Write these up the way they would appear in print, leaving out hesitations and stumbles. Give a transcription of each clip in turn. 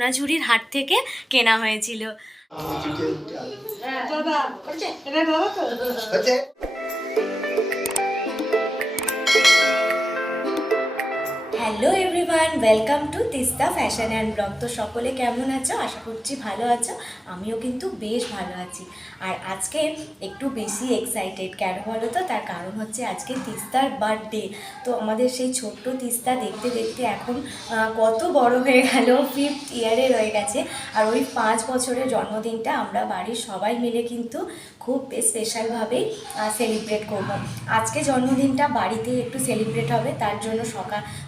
সোনাঝুরির হাট থেকে কেনা হয়েছিল। Hello everyone, welcome to Teesta fashion and blog. তো সকলে কেমন আছো? আশা করছি ভালো আছো। আমিও কিন্তু বেশ ভালো আছি। আর আজকে একটু বেশি এক্সাইটেড কেন বলো তো? তার কারণ হচ্ছে আজকে তিস্তার বার্থডে। তো আমাদের সেই ছোট্ট তিস্তা দেখতে দেখতে এখন কত বড় হয়ে গেল, 5th ইয়ারে রয়ে গেছে। আর ওই 5 বছরের জন্মদিনটা আমরা বাড়ির সবাই মিলে কিন্তু খুব স্পেশালভাবেই সেলিব্রেট করব। আজকে জন্মদিনটা বাড়িতে একটু সেলিব্রেট হবে, তার জন্য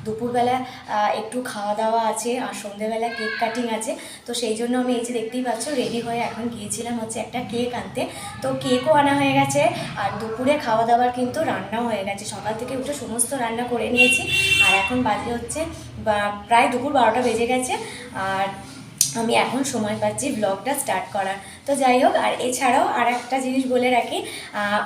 দুপুরবেলা একটু খাওয়া দাওয়া আছে আর সন্ধ্যেবেলা কেক কাটিং আছে। তো সেই জন্য আমি এই যে দেখতেই পাচ্ছ রেডি হয়ে এখন গিয়েছিলাম হচ্ছে একটা কেক আনতে। তো কেকও আনা হয়ে গেছে আর দুপুরে খাওয়া দাওয়ার কিন্তু রান্নাও হয়ে গেছে। সকাল থেকে উঠে সমস্ত রান্না করে নিয়েছি আর এখন বাজে হচ্ছে প্রায় দুপুর 12টা বেজে গেছে। আর আমি এখন সময় পাচ্ছি ব্লগটা স্টার্ট করার। তো যাই হোক, আর এছাড়াও আর একটা জিনিস বলে রাখি,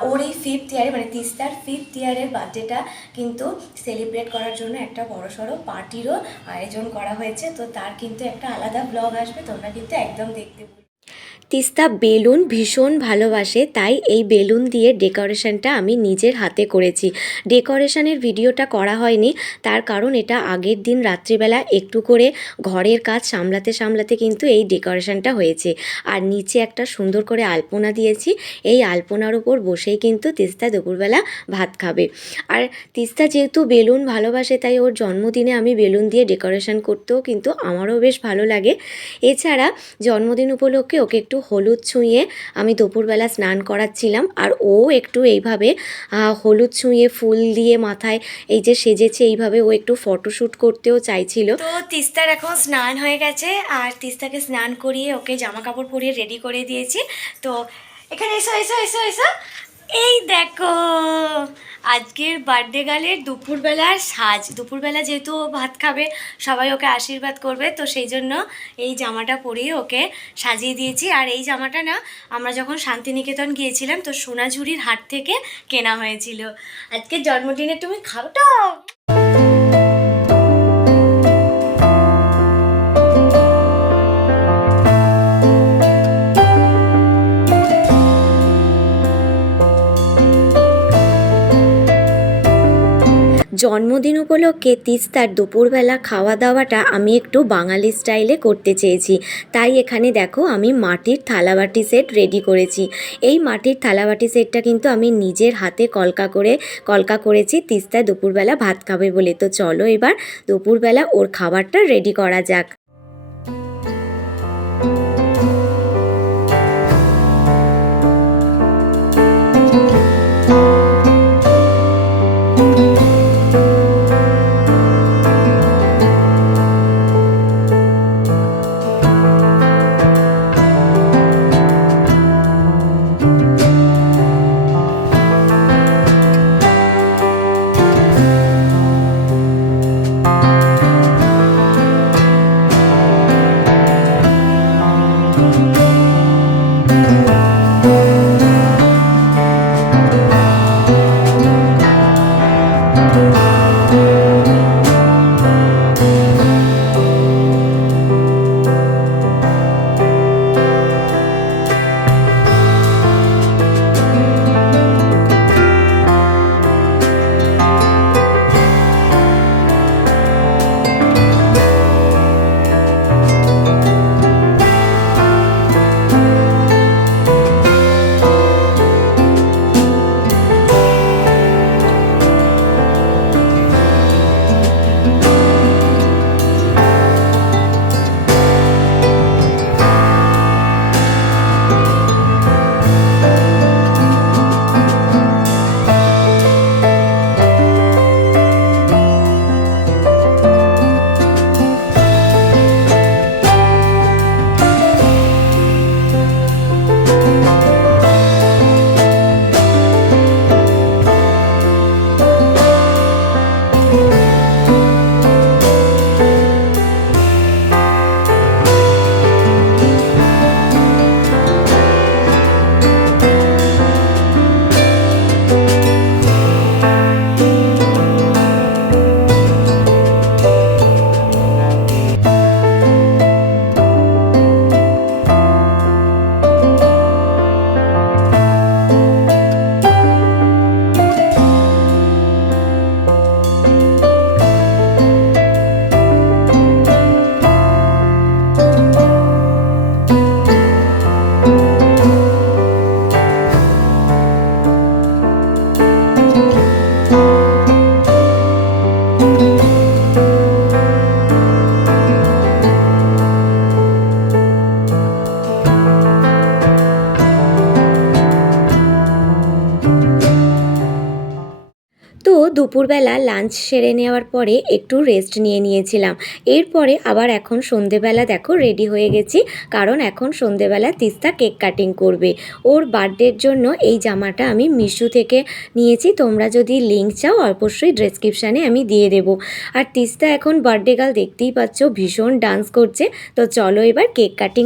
ওর এই 5th ইয়ারে মানে তিস্তার 5th ইয়ারের বার্থডেটা কিন্তু সেলিব্রেট করার জন্য একটা বড়সড় পার্টিরও আয়োজন করা হয়েছে। তো তার কিন্তু একটা আলাদা ব্লগ আসবে, তোমরা কিন্তু একদম দেখতে। তিস্তা বেলুন ভীষণ ভালোবাসে, তাই এই বেলুন দিয়ে ডেকোরেশনটা আমি নিজের হাতে করেছি। ডেকোরেশনের ভিডিওটা করা হয়নি, তার কারণ এটা আগের দিন রাত্রিবেলা একটু করে ঘরের কাজ সামলাতে সামলাতে কিন্তু এই ডেকোরেশনটা হয়েছে। আর নিচে একটা সুন্দর করে আলপনা দিয়েছি, এই আলপনার উপর বসেই কিন্তু তিস্তা দুপুরবেলা ভাত খাবে। আর তিস্তা যেহেতু বেলুন ভালোবাসে, তাই ওর জন্মদিনে আমি বেলুন দিয়ে ডেকোরেশন করতেও কিন্তু আমারও বেশ ভালো লাগে। এছাড়া জন্মদিন উপলক্ষে ওকে একটু হলুদ ছুঁয়ে আমি দুপুরবেলা স্নান করাচ্ছিলাম, আর ও একটু এইভাবে হলুদ ছুঁয়ে ফুল দিয়ে মাথায় এই যে সেজেছে এইভাবে, ও একটু ফটোশ্যুট করতেও চাইছিল। তো তিস্তার এখন স্নান হয়ে গেছে আর তিস্তাকে স্নান করিয়ে ওকে জামা কাপড় পরিয়ে রেডি করে দিয়েছি। তো এখানে এসো এসো এসো এসো, এই দেখো আজকের বার্থডে গার্লের দুপুরবেলার সাজ। দুপুরবেলা যেহেতু ও ভাত খাবে, সবাই ওকে আশীর্বাদ করবে, তো সেই জন্য এই জামাটা পরিয়ে ওকে সাজিয়ে দিয়েছি। আর এই জামাটা না আমরা যখন শান্তিনিকেতন গিয়েছিলাম তো সোনাঝুরির হাট থেকে কেনা হয়েছিল। আজকের জন্মদিনে তুমি খাও তো। জন্মদিন উপলক্ষে তিস্তার দুপুরবেলা খাওয়া দাওয়াটা আমি একটু বাঙালি স্টাইলে করতে চেয়েছি, তাই এখানে দেখো আমি মাটির থালাবাটি সেট রেডি করেছি। এই মাটির থালাবাটি সেটটা কিন্তু আমি নিজের হাতে কলকা করেছি তিস্তা দুপুরবেলা ভাত খাবে বলে। তো চলো এবার দুপুরবেলা ওর খাবারটা রেডি করা যাক। দুপুরবেলা লাঞ্চ সেরে নেওয়ার পরে একটু রেস্ট নিয়েছিলাম। এরপরে আবার এখন সন্ধেবেলা দেখো রেডি হয়ে গেছি, কারণ এখন সন্ধেবেলা তিস্তা কেক কাটিং করবে। ওর বার্থডের জন্য এই জামাটা আমি মিশো থেকে নিয়েছি, তোমরা যদি লিঙ্ক চাও অবশ্যই ডেসক্রিপশানে আমি দিয়ে দেবো। আর তিস্তা এখন বার্থডে গার্ল, দেখতেই পাচ্ছ ভীষণ ডান্স করছে। তো চলো এবার কেক কাটিং।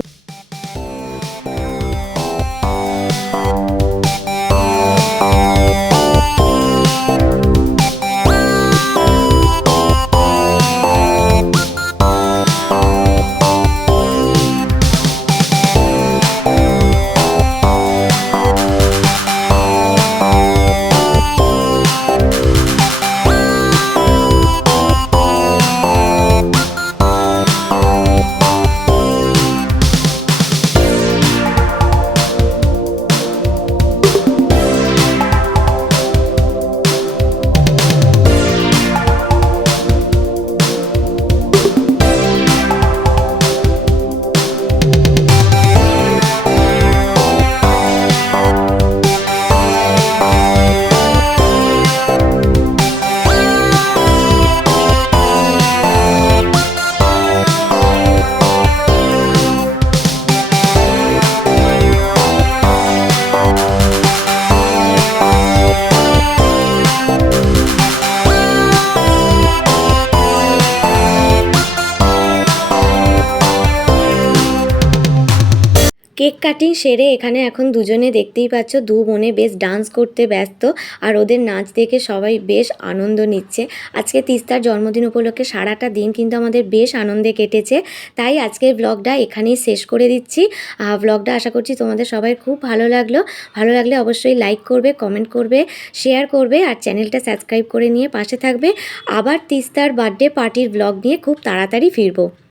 কেক কাটিং সেরে এখানে এখন দুজনে দেখতেই পাচ্ছ দু বোনে বেশ ডান্স করতে ব্যস্ত, আর ওদের নাচ দেখে সবাই বেশ আনন্দ নিচ্ছে। আজকে তিস্তার জন্মদিন উপলক্ষে সারাটা দিন কিন্তু আমাদের বেশ আনন্দে কেটেছে। তাই আজকের ব্লগটা এখানেই শেষ করে দিচ্ছি। ব্লগটা আশা করছি তোমাদের সবাই খুব ভালো লাগলো। ভালো লাগলে অবশ্যই লাইক করবে, কমেন্ট করবে, শেয়ার করবে, আর চ্যানেলটা সাবস্ক্রাইব করে নিয়ে পাশে থাকবে। আবার তিস্তার বার্থডে পার্টির ব্লগ নিয়ে খুব তাড়াতাড়ি ফিরবো।